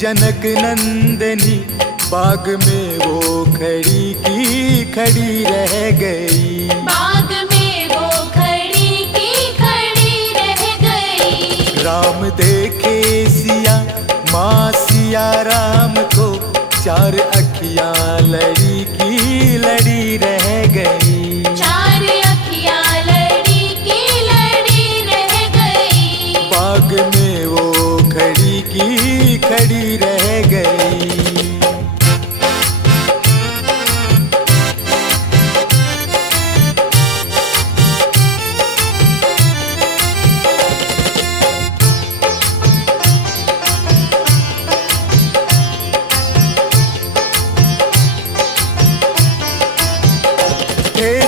जनक नंदनी बाग में वो खड़ी की खड़ी रह गई। बाग में वो खड़ी की खड़ी रह गई। राम देखे सिया माँ सिया राम को, चार अखियाँ लड़ी की लड़ी रह गई। चार अखियाँ लड़ी की लड़ी रह गई। बाग में वो खड़ी की खड़ी रह गई।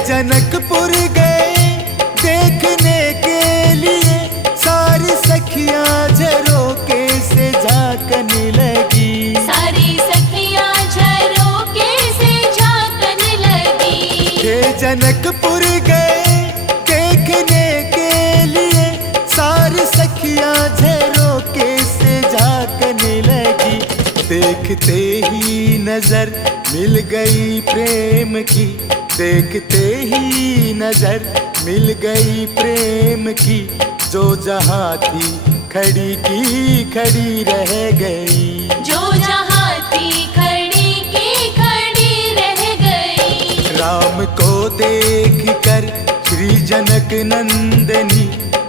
जनकपुर गए देखने के लिए, सारी सखियां झरोके से झांकने लगी। सारी सखियां झरोके से झांकने लगी। हे जनकपुर गए देखने के लिए, सारी सखियां झरोके से झांकने लगी। देखते ही नजर मिल गई प्रेम की, देखते ही नजर मिल गई प्रेम की, जो जहाँ थी खड़ी की खड़ी रह गई। जो जहाँ थी खड़ी की खड़ी रह गई। राम को देख कर श्री जनक नंदनी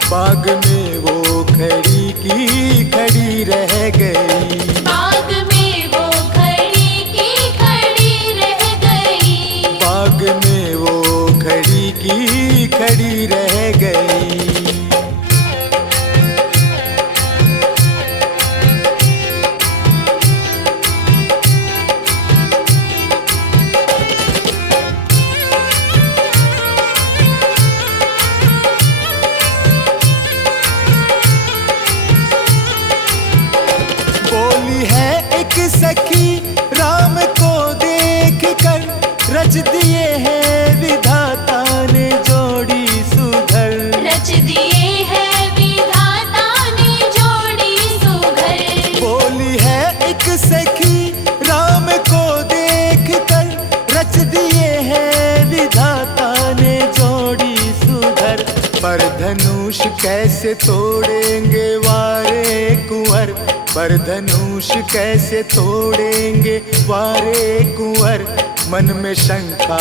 बाग में वो खड़ी की खड़ी रह गई। बाग में वो खड़ी की खड़ी रह गई। बाग में वो खड़ी की खड़ी रह गई। बोली है एक सखी राम को देख कर, रच दिए हैं विधाता ने जोड़ी सुधर। रच दिए हैं विधाता ने जोड़ी सुधर। बोली है एक सखी राम को देख कर, रच दिए हैं विधाता ने जोड़ी सुधर। पर धनुष कैसे तोड़ेंगे वारे कुंवर, पर धनुष कैसे तोड़ेंगे वारे कुंवर, मन में शंका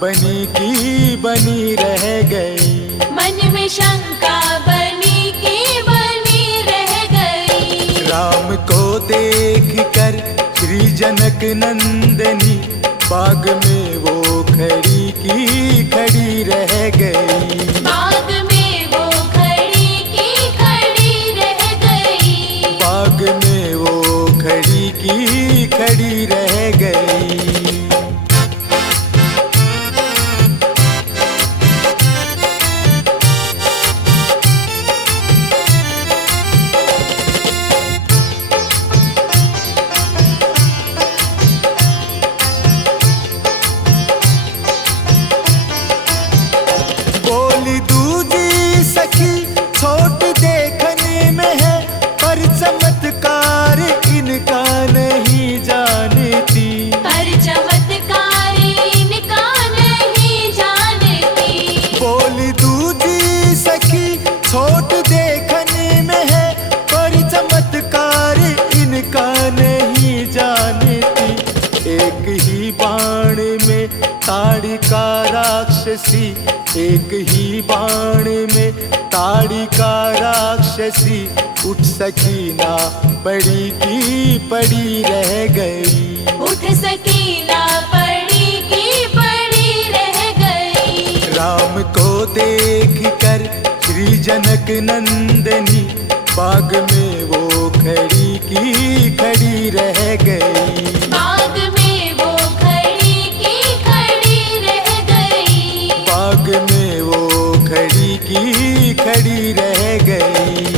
बनी की बनी रह गई। मन में शंका बनी की बनी रह गई। राम को देख कर श्री जनक नंदनी बाग में वो खड़ी की खड़ी रह गई। बाग में वो खड़ी की खड़ी रह गई। बाग में वो खड़ी की खड़ी रह गई। बोली दूजी सखी छोट देखने में है, पर चमत्कार इनका नहीं जानती। पर चमत्कार इनका नहीं जानती। बोली दूजी सखी छोट देखने में है, पर चमत्कार इनका नहीं जानती। एक ही बाण में ताड़िका राक्षसी, एक ही बाण में ताड़िका राक्षसी, उठ सकी ना पड़ी की पड़ी रह गई। उठ सकी ना पड़ी की पड़ी रह गई। राम को देख कर श्री जनक नंदनी बाग में वो खड़ी की खड़ी रह गई। बाग में वो खड़ी की खड़ी रह गई। बाग में वो खड़ी की खड़ी रह गई।